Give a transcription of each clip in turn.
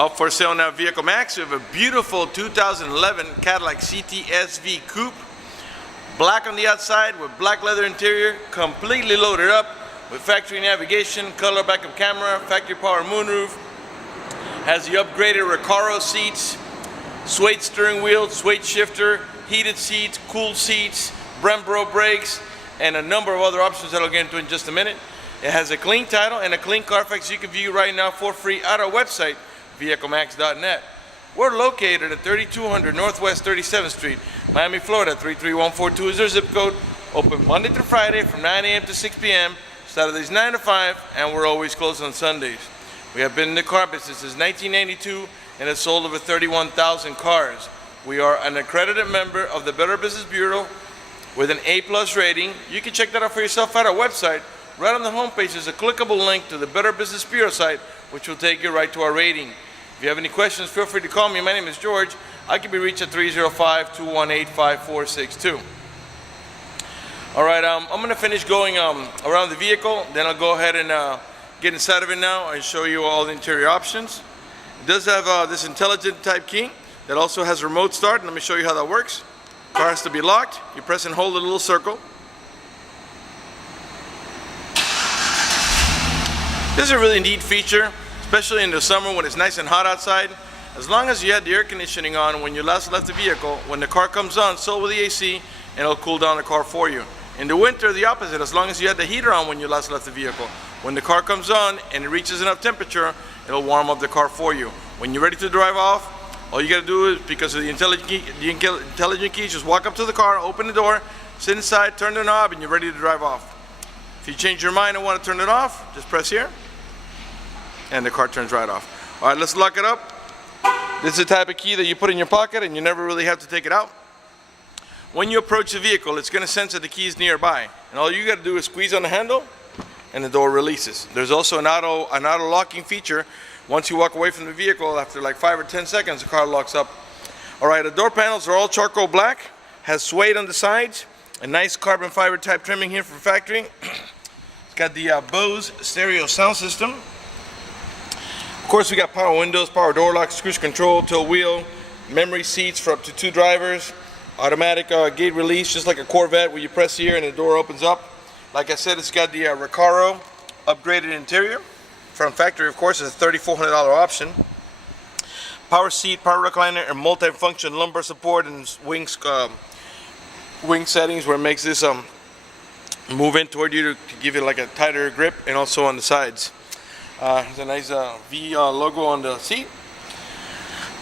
Up for sale now, Vehiclemax. We have a beautiful 2011 Cadillac CTS V Coupe. Black on the outside with black leather interior, completely loaded up with factory navigation, color backup camera, factory power moonroof. Has the upgraded Recaro seats, suede steering wheel, suede shifter, heated seats, cool seats, Brembo brakes, and a number of other options that I'll get into in just a minute. It has a clean title and a clean Carfax you can view right now for free at our website, vehiclemax.net. We're located at 3200 Northwest 37th Street, Miami, Florida 33142 is our zip code. Open Monday through Friday from 9 a.m. to 6 p.m. Saturdays 9 to 5, and we're always closed on Sundays. We have been in the car business since 1992 and have sold over 31,000 cars. We are an accredited member of the Better Business Bureau with an A+ rating. You can check that out for yourself at our website. Right on the homepage is a clickable link to the Better Business Bureau site, which will take you right to our rating. If you have any questions, feel free to call me. My name is George. I can be reached at 305-218-5462. All right, I'm going to finish going around the vehicle. Then I'll go ahead and get inside of it now and show you all the interior options. It does have this intelligent type key that also has remote start. Let me show you how that works. Car has to be locked. You press and hold the little circle. This is a really neat feature, especially in the summer when it's nice and hot outside. As long as you had the air conditioning on when you last left the vehicle, when the car comes on, so will the AC, and it'll cool down the car for you. In the winter, the opposite. As long as you had the heater on when you last left the vehicle, when the car comes on and it reaches enough temperature, it'll warm up the car for you. When you're ready to drive off, all you gotta do is, because of the intelligent key, just walk up to the car, open the door, sit inside, turn the knob, and you're ready to drive off. If you change your mind and want to turn it off, just press here, and the car turns right off. All right, let's lock it up. This is the type of key that you put in your pocket and you never really have to take it out. When you approach the vehicle, it's going to sense that the key is nearby, and all you got to do is squeeze on the handle and the door releases. There's also an auto locking feature. Once you walk away from the vehicle, after like 5 or 10 seconds, the car locks up. All right, the door panels are all charcoal black, has suede on the sides, a nice carbon fiber type trimming here from factory. It's got the Bose stereo sound system. Of course, we got power windows, power door locks, cruise control, tilt wheel, memory seats for up to 2 drivers, automatic gate release, just like a Corvette, where you press here and the door opens up. Like I said, it's got the Recaro upgraded interior from factory. Of course, it's a $3,400 option. Power seat, power recliner, and multi-function lumbar support and wing settings, where it makes this move in toward you to give it like a tighter grip, and also on the sides. There's a nice V logo on the seat.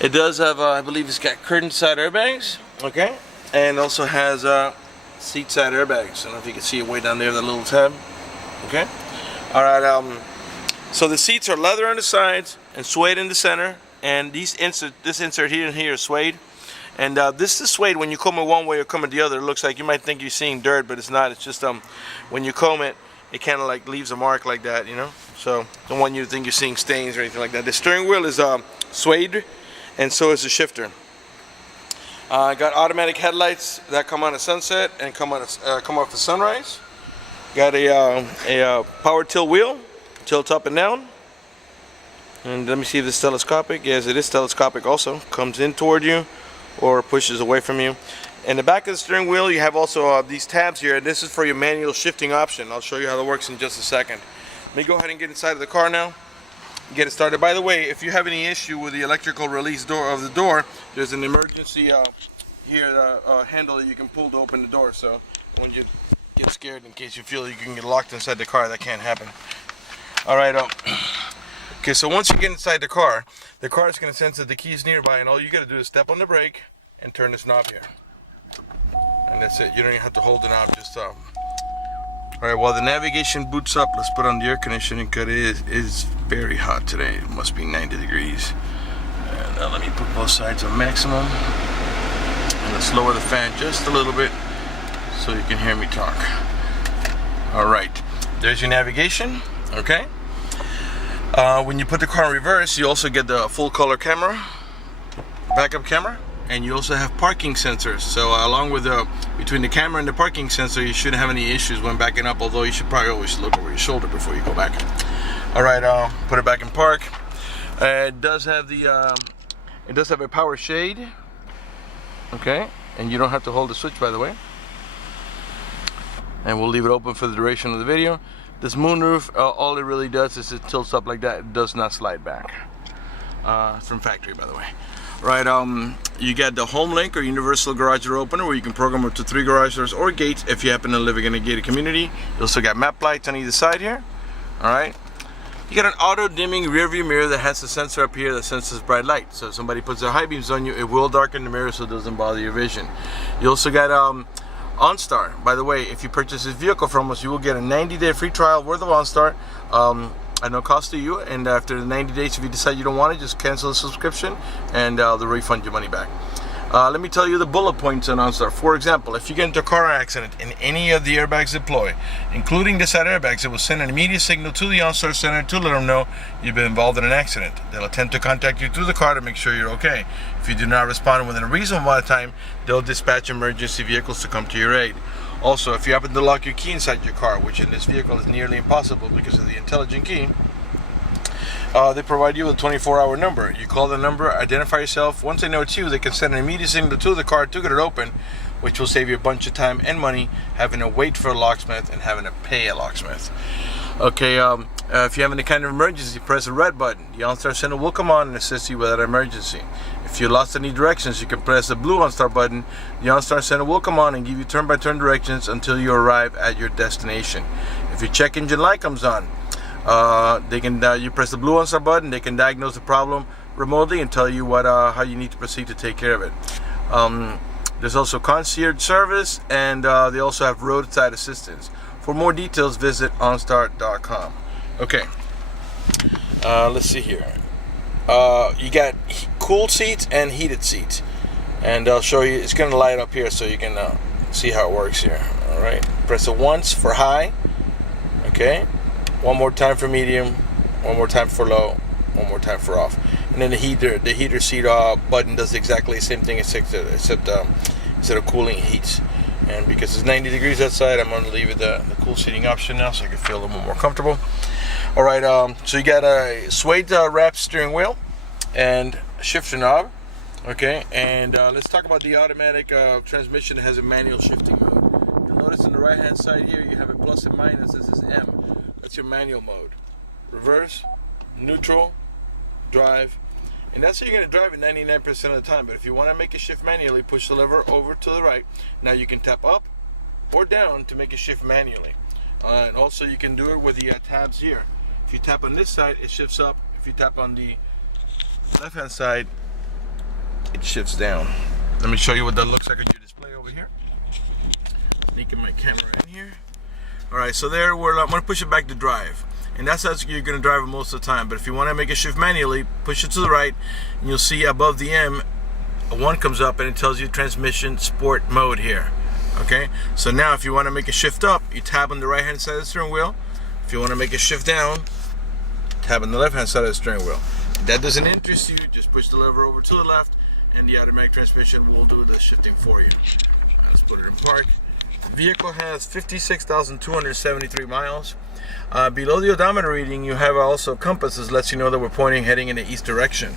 It does have, I believe it's got curtain side airbags, okay, and also has seat side airbags. I don't know if you can see it way down there, that little tab, okay. All right, so the seats are leather on the sides and suede in the center, and this insert here and here is suede. And this is suede. When you comb it one way or comb it the other, it looks like, you might think you're seeing dirt, but it's not. It's just when you comb it, it kind of like leaves a mark like that, you know. So don't want you to think you're seeing stains or anything like that. The steering wheel is suede, and so is the shifter. Got automatic headlights that come on at sunset and come off the sunrise. Got a power tilt wheel, tilts up and down. And let me see if it's telescopic. Yes, it is telescopic also. Comes in toward you or pushes away from you. In the back of the steering wheel, you have also these tabs here. This is for your manual shifting option. I'll show you how that works in just a second. Let me go ahead and get inside of the car now, get it started. By the way, if you have any issue with the electrical release door of the door, there's an emergency handle that you can pull to open the door. So when you get scared, in case you feel you can get locked inside the car, that can't happen. All right. Okay, so once you get inside the car is going to sense that the key is nearby, and all you got to do is step on the brake and turn this knob here. And that's it. You don't even have to hold the knob. Just Alright, while the navigation boots up, let's put on the air conditioning, because it is very hot today. It must be 90 degrees. And let me put both sides on maximum. And let's lower the fan just a little bit so you can hear me talk. Alright, there's your navigation. Okay. When you put the car in reverse, you also get the full color camera, backup camera. And you also have parking sensors. So along with between the camera and the parking sensor, you shouldn't have any issues when backing up, although you should probably always look over your shoulder before you go back. All right, put it back in park. It does have a power shade. Okay, and you don't have to hold the switch, by the way. And we'll leave it open for the duration of the video. This moonroof, all it really does is it tilts up like that. It does not slide back. From factory, by the way. Right, you got the home link or universal garage door opener, where you can program up to 3 garage doors or gates if you happen to live in a gated community. You also got map lights on either side here. All right. You got an auto dimming rear view mirror that has a sensor up here that senses bright light. So if somebody puts their high beams on you, it will darken the mirror so it doesn't bother your vision. You also got OnStar. By the way, if you purchase this vehicle from us, you will get a 90-day free trial worth of OnStar at no cost to you. And after the 90 days, if you decide you don't want it, just cancel the subscription and they'll refund your money back. Let me tell you the bullet points on OnStar. For example, if you get into a car accident and any of the airbags deploy, including the side airbags, it will send an immediate signal to the OnStar center to let them know you've been involved in an accident. They'll attempt to contact you through the car to make sure you're okay. If you do not respond within a reasonable amount of time, they'll dispatch emergency vehicles to come to your aid. Also, if you happen to lock your key inside your car, which in this vehicle is nearly impossible because of the intelligent key, they provide you with a 24-hour number. You call the number, identify yourself. Once they know it's you, they can send an immediate signal to the car to get it open, which will save you a bunch of time and money having to wait for a locksmith and having to pay a locksmith. Okay, if you have any kind of emergency, press the red button. The OnStar center will come on and assist you with that emergency. If you lost any directions, you can press the blue OnStar button. The OnStar center will come on and give you turn-by-turn directions until you arrive at your destination. If your check engine light comes on, you press the blue OnStar button. They can diagnose the problem remotely and tell you how you need to proceed to take care of it. There's also concierge service, and they also have roadside assistance. For more details, visit OnStar.com. Okay, let's see here. You got cooled seats and heated seats, and I'll show you. It's going to light up here so you can see how it works here. All right, press it once for high. Okay. One more time for medium, one more time for low, one more time for off. And then the heater seat button does exactly the same thing except instead of cooling, it heats. And because it's 90 degrees outside, I'm going to leave it the cool seating option now so I can feel a little more comfortable. All right, so you got a suede wrapped steering wheel and a shifter knob. Okay, and let's talk about the automatic transmission that has a manual shifting mode. You'll notice on the right hand side here you have a plus and minus. This is M. That's your manual mode. Reverse, neutral, drive. And that's how you're going to drive it 99% of the time. But if you want to make a shift manually, push the lever over to the right. Now you can tap up or down to make a shift manually. And also you can do it with the tabs here. If you tap on this side, it shifts up. If you tap on the left hand side, it shifts down. Let me show you what that looks like on your display over here. Sneaking my camera in here. Alright, so there I'm going to push it back to drive. And that's how you're going to drive it most of the time. But if you want to make a shift manually, push it to the right, and you'll see above the M, a 1 comes up and it tells you transmission sport mode here. Okay, so now if you want to make a shift up, you tab on the right hand side of the steering wheel. If you want to make a shift down, tab on the left hand side of the steering wheel. If that doesn't interest you, just push the lever over to the left and the automatic transmission will do the shifting for you. Let's put it in park. The vehicle has 56,273 miles. Below the odometer reading, you have also compasses, lets you know that we're heading in the east direction.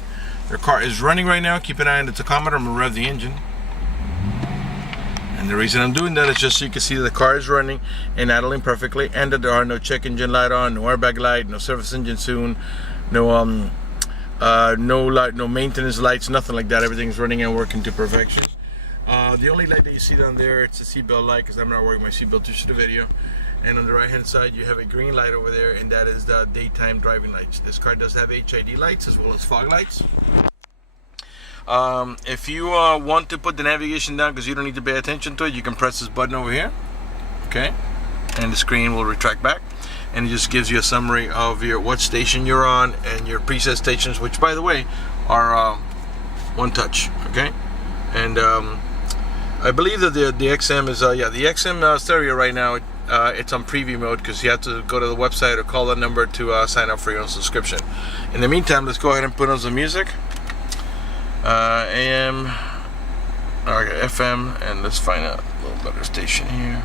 Your car is running right now. Keep an eye on the tachometer. I'm going to rev the engine. And the reason I'm doing that is just so you can see that the car is running and idling perfectly, and that there are no check engine light on, no airbag light, no service engine soon, no light, no maintenance lights, nothing like that. Everything's running and working to perfection. The only light that you see down there, it's a seatbelt light, because I'm not wearing my seatbelt to shoot the video. And on the right hand side you have a green light over there, and that is the daytime driving lights. This car does have HID lights as well as fog lights. If you want to put the navigation down because you don't need to pay attention to it, you can press this button over here. Okay, and the screen will retract back, and it just gives you a summary of what station you're on and your preset stations, which by the way are one touch. Okay, and I believe that the XM is the XM stereo right now. It's on preview mode because you have to go to the website or call that number to sign up for your own subscription. In the meantime, let's go ahead and put on some music. AM, okay, FM, and let's find a little better station here.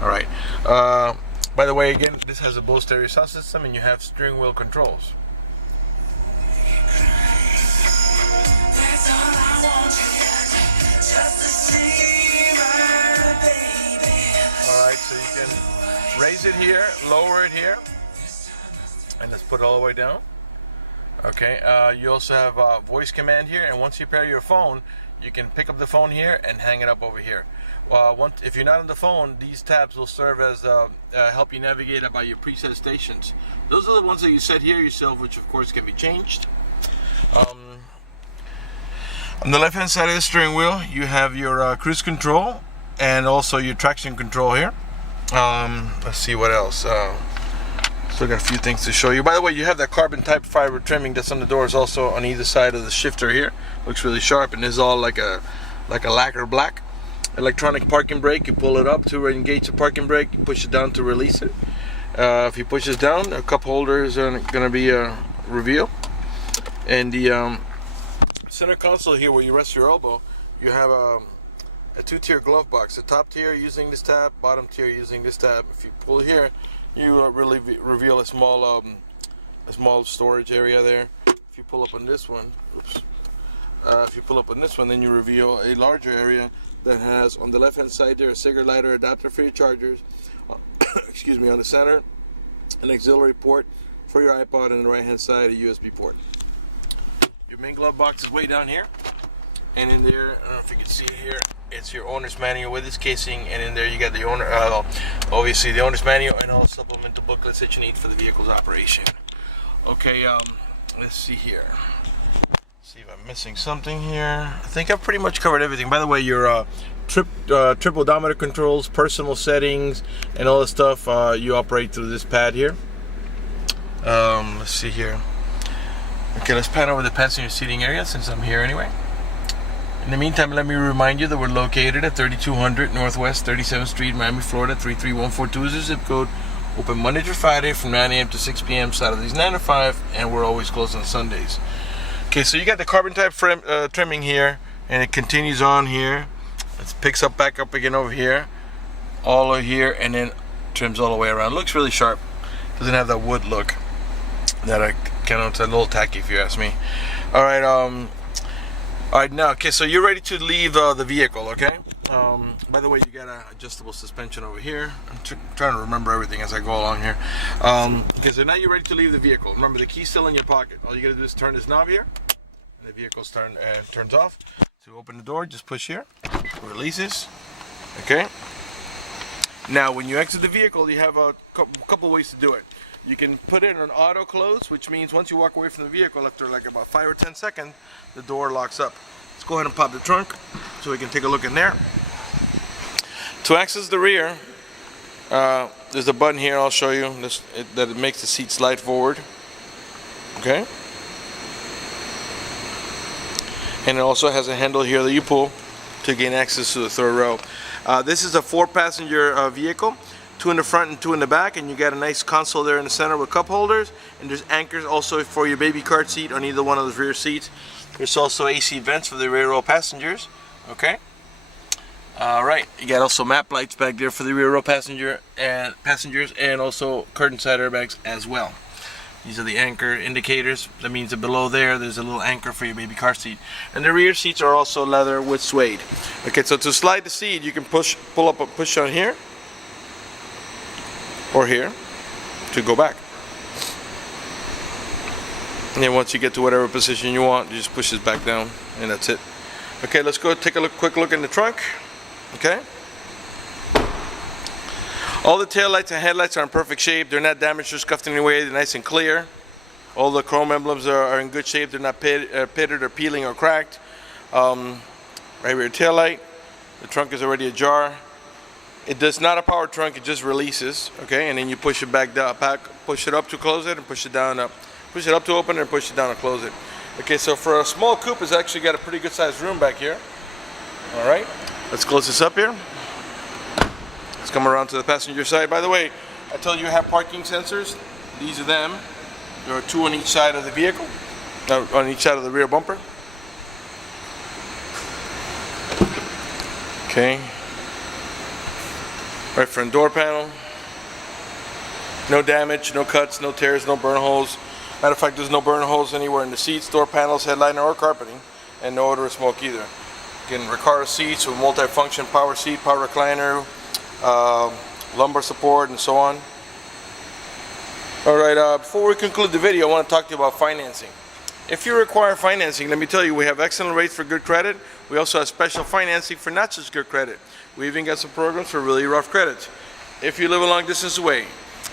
Alright, by the way, again, this has a Bose stereo sound system and you have steering wheel controls. raise it here, lower it here, and let's put it all the way down. Okay, you also have a voice command here, and once you pair your phone, you can pick up the phone here and hang it up over here. If you're not on the phone, these tabs will serve as help you navigate about your preset stations. Those are the ones that you set here yourself, which of course can be changed. On the left hand side of the steering wheel, you have your cruise control and also your traction control here. Let's see what else. Still got a few things to show you. By the way, you have that carbon type fiber trimming that's on the doors also on either side of the shifter here. Looks really sharp, and this is all like a lacquer black. Electronic parking brake, you pull it up to engage the parking brake, you push it down to release it. If you push this down, a cup holder is going to be revealed. And the center console here where you rest your elbow, you have a two-tier glove box. The top tier using this tab, bottom tier using this tab. If you pull here, you really reveal a small storage area there. If you pull up on this one, then you reveal a larger area that has on the left hand side there a cigarette lighter adapter for your chargers. Excuse me, on the center, an auxiliary port for your iPod, and on the right hand side a USB port. Your main glove box is way down here, and in there, I don't know if you can see it here, it's your owner's manual with its casing, and in there you got the obviously the owner's manual and all the supplemental booklets that you need for the vehicle's operation. Okay, let's see here. See if I'm missing something here. I think I've pretty much covered everything. By the way, your trip odometer controls, personal settings, and all the stuff you operate through this pad here. Let's see here. Okay, let's pan over the passenger seating area since I'm here anyway. In the meantime, let me remind you that we're located at 3200 Northwest 37th Street, Miami, Florida 33142 is the zip code. Open Monday through Friday from 9 a.m. to 6 p.m. Saturdays 9 to 5, and we're always closed on Sundays. Okay, so you got the carbon type trimming here, and it continues on here. It picks up back up again over here, all over here, and then trims all the way around. Looks really sharp. Doesn't have that wood look that it's a little tacky if you ask me. All right, now, okay, so you're ready to leave the vehicle, okay? By the way, you got an adjustable suspension over here. I'm trying to remember everything as I go along here. Okay, so now you're ready to leave the vehicle. Remember, the key's still in your pocket. All you gotta do is turn this knob here, and the vehicle turns off. To open the door, just push here, releases, okay? Now, when you exit the vehicle, you have a couple ways to do it. You can put it on auto close, which means once you walk away from the vehicle, after like about 5 or 10 seconds, the door locks up. Let's go ahead and pop the trunk so we can take a look in there. To access the rear, there's a button here I'll show you that it makes the seat slide forward. Okay? And it also has a handle here that you pull to gain access to the third row. This is a 4-passenger vehicle. 2 in the front and 2 in the back, and you got a nice console there in the center with cup holders, and there's anchors also for your baby cart seat on either one of the rear seats. There's also AC vents for the rear row passengers. Okay. Alright, you got also map lights back there for the rear row passengers, and also curtain side airbags as well. These are the anchor indicators. That means that below there's a little anchor for your baby car seat. And the rear seats are also leather with suede. Okay, so to slide the seat, you can push on here or here to go back. And then once you get to whatever position you want, you just push this back down, and that's it. Okay, let's go take a quick look in the trunk. Okay. All the tail lights and headlights are in perfect shape. They're not damaged or scuffed in any way. They're nice and clear. All the chrome emblems are in good shape. They're not pitted or peeling or cracked. Right rear tail light. The trunk is already ajar. It does not a power trunk. It just releases. Okay, and then you push it back down. Push it up to close it, and push it down up. Push it up to open it, and push it down to close it. Okay, so for a small coupe, it's actually got a pretty good sized room back here. All right, let's close this up here. Let's come around to the passenger side. By the way, I told you have parking sensors. These are them. There are 2 on each side of the vehicle, on each side of the rear bumper. Okay. Right front door panel. No damage, no cuts, no tears, no burn holes. Matter of fact, there's no burn holes anywhere in the seats, door panels, headliner, or carpeting, and no odor of smoke either. Again, Recaro seats with multi-function power seat, power recliner, lumbar support, and so on. Alright, before we conclude the video, I want to talk to you about financing. If you require financing, let me tell you, we have excellent rates for good credit. We also have special financing for not just good credit. We even got some programs for really rough credits. If you live a long distance away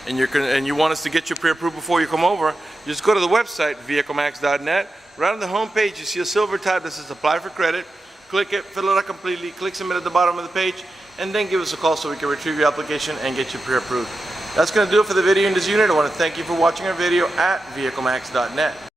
and you want us to get you pre-approved before you come over, just go to the website, vehiclemax.net. Right on the home page, you see a silver tab that says Apply for Credit. Click it, fill it out completely, click Submit at the bottom of the page, and then give us a call so we can retrieve your application and get you pre-approved. That's going to do it for the video in this unit. I want to thank you for watching our video at vehiclemax.net.